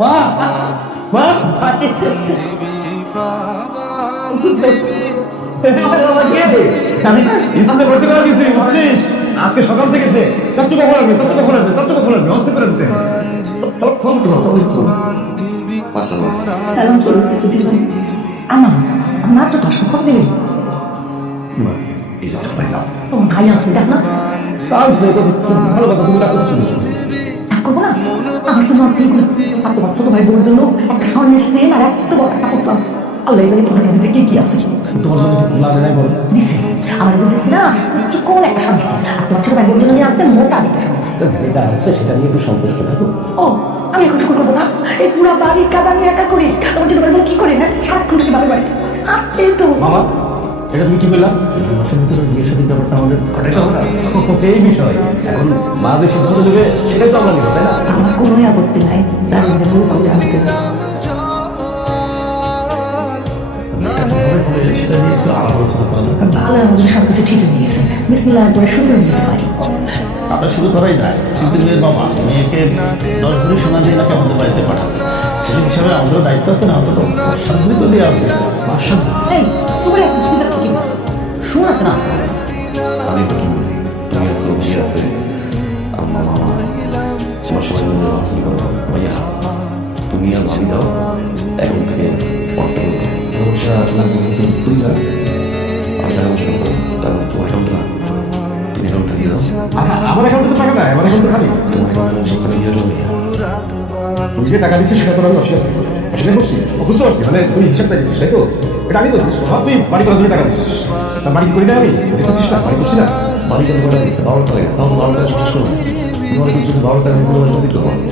বাহ বাহ ইসলামে ভর্তি করা দিয়েছি বুঝছিস আজকে সকাল থেকে সে চাচ্চু কখন আসবে চাচ্চু কখন আসবে চাচ্চু কখন আসবে অস্তে করে দিচ্ছে সালাম চলুন যদি আমার আমার তো দশ কখন দিলেন তোমার ভাই আছে দেখ না ভালো কথা তুমি ডাক্তার ছিল করবো না আমার শুধু আর তোমার ছোট ভাই বোনের জন্য একটা স্বর্ণের সেল আর এত বড় একটা করতাম আল্লাহ জানি তোমার কাছে কি কি আছে তোমার জন্য কি খোলা দেয় বলো দিছে আমার বুঝেছি না কোন একটা স্বামী আর তোমার ছোট ভাই বোনের জন্য আছে মোটা একটা স্বামী যেটা আছে সেটা নিয়ে একটু সন্তুষ্ট থাকো ও আমি এখন শুরু করবো না এই পুরো বাড়ির কাজ আমি একা করি তোমার ছোট ভাই বোন কি করে হ্যাঁ সারাক্ষণ থেকে বাপের বাড়ি আসতে তো মামা এটা তুমি কি বললাম মাসের ভিতরে বিয়ের সাথে ব্যাপারটা আমাদের ঘটাইতে হবে না এই বিষয় এখন মা যে সিদ্ধান্ত দেবে সেটাই তো আমরা নিব তাই না আমার কোনো আপত্তি নাই দাঁড়িয়ে বউ করে আসতে সেটা নিয়ে একটু আলাপ আলোচনা করা দরকার না আল্লাহ আমাদের সব কিছু ঠিক হয়ে গেছে বিসমিল্লাহ করে শুরু করে দিতে পারি আপনার শুরু করাই যায় কিন্তু মেয়ের বাবা মেয়েকে 10 ভরি সোনা দিয়ে নাকি আমাদের বাড়িতে পাঠাবে ছেলে হিসাবে আমাদেরও দায়িত্ব আছে না অন্তত সামগ্রী তো দিয়ে আসবে এই তোমার এত সুবিধা কি শুন আছে না আমি তো কিনছি তুমি আছো ভাই আছে আম্মা মামা তোমার সবাই মিলে রাখি করো ভাইয়া তুমি আর ভাবি যাও এখন থেকে পড়তে হবে সমস্যা লাগবে কিন্তু তুই যা আমি টাকা পয়সা করবো কারণ তোমার অ্যাকাউন্টে না তুমি অ্যাকাউন্ট থেকে দাও আমার অ্যাকাউন্টে তো টাকা দেয় আমার অ্যাকাউন্ট খালি তোমার অ্যাকাউন্টে সবখানে দিয়ে দেবো ভাইয়া তুমি যে টাকা দিচ্ছিস সেটা তো আমি অস্বীকার করছি বুঝতে পারছি মানে তুই হিসাবটা দিচ্ছিস তাই তো এটা আমি তো দিচ্ছি তুই বাড়ি করার জন্য টাকা দিচ্ছিস তার বাড়ি করি না আমি দেখছিস না বাড়ি করছি না বাড়ি কাছে করে দিচ্ছে 12 টাকা গেছে তাও 12 টাকা শেষ করবো তোমার কিছু 12 টাকা দিতে পারি দিতে পারবো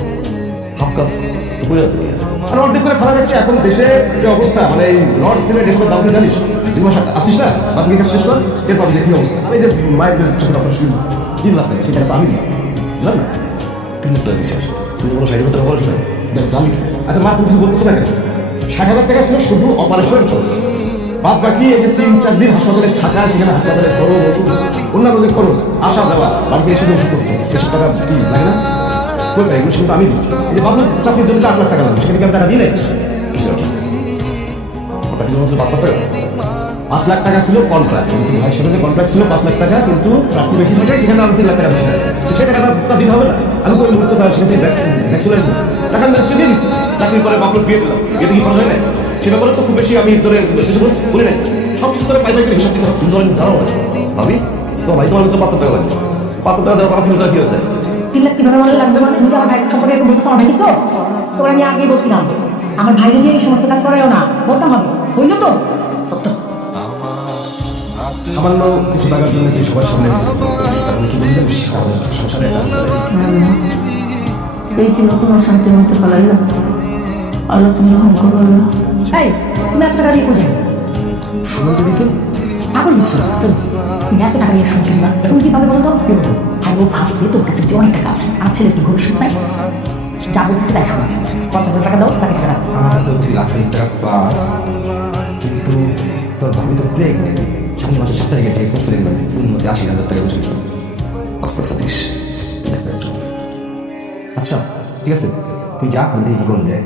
হাফ কাজ তো করে আছে ভাইয়া আর অর্ধেক করে ফেলা যাচ্ছে এখন দেশে যে অবস্থা মানে এই রড সিমেন্ট এসব দাম তুই জানিস 2 মাস আসিস না বাকি কাজ শেষ কর এরপর দেখি অবস্থা আমি যে মায়ের যে ছোট অপারেশন 3 লাখ টাকা সেটা আমি দিই বুঝলাম না 3 লাখ টাকা বিশ্বাস তুমি কোনো 60 টাকা বলিস না আমি আচ্ছা মা তুমি কিছু বলতেছো না কেন 60,000 টাকা ছিল শুধু অপারেশন বাদ বাকি এই যে 3-4 দিন হাসপাতালে থাকা সেখানে হাসপাতালে খরচ ওষুধ অন্যান্য যে খরচ আসা যাওয়া বাড়িতে এসে ওষুধ করতে এসব টাকা কি লাগে না কই পাই এগুলো কিন্তু আমি দিচ্ছি এই যে বাবুর চাকরির জন্য 8 লাখ টাকা লাগবে সেখানে কি আমি টাকা দিই নাই ওটা কি তোমার 5 লাখ টাকা 5 লাখ টাকা ছিল কন্ট্রাক্ট কিন্তু ভাইয়ের সাথে যে কন্ট্রাক্ট ছিল 5 লাখ টাকা কিন্তু প্রাপ্তি বেশি থাকে সেখানে আরো 3 লাখ টাকা বেশি থাকে সেই টাকাটা দিতে হবে না আমি কোনো মুহূর্তে তার সেখানে ভ্যাকসিন টাকা মেসে দিয়ে দিচ্ছি চাকরির পরে বাবুর বিয়ে দিলাম এতে কি খরচ হয় না সে ব্যাপারে তো খুব বেশি আমি ধরে কিছু বলি নাই সব কিছু করে পাইবে হিসাব দিতে হবে তুমি তো জানো না ভাবি তো ভাই তোমার কাছে 5 টাকা লাগবে 5 টাকা দেওয়ার 5 টাকা কি হচ্ছে 3 লাখ কিভাবে মনে লাগবে মানে তুমি আমার ভাই সম্পর্কে এরকম বলছো আমার ভাই তো তোমরা আমি আগেই বলছিলাম আমার ভাইরে দিয়ে এই সমস্ত কাজ করাও না বলতাম হবে হইলো তো সত্য সামান্য কিছু টাকার জন্য তুই সবার সামনে তাহলে কি বললেন সংসারে এই কি নতুন অশান্তির মধ্যে ফেলাইল আল্লাহ তুমি রহম করো আল্লাহ এই তুমি এত টাকা দিয়ে কোথায় শুনুন তুমি তো পাগল বিশ্বাস তুমি এত টাকা নিয়ে শুনতে না তুমি কিভাবে বলো তো আর ও ভাববে তোর কাছে যে অনেক টাকা আছে আর ছেলে কি ভবিষ্যৎ নাই যা বলতেছে তাই শোনো 50,000 টাকা দাও তাকে টাকা দাও আমার কাছে 2 লাখ টাকা প্লাস কিন্তু তোর ভাবি তো প্রেগনেন্ট সামনে মাসে 7 তারিখে ডেট করতে দিন তুই মধ্যে 80,000 টাকা বুঝে গেছিলাম আস্তে আস্তে দিস দেখো একটু আচ্ছা ঠিক আছে তুই যা করে দিয়ে জীবন যায়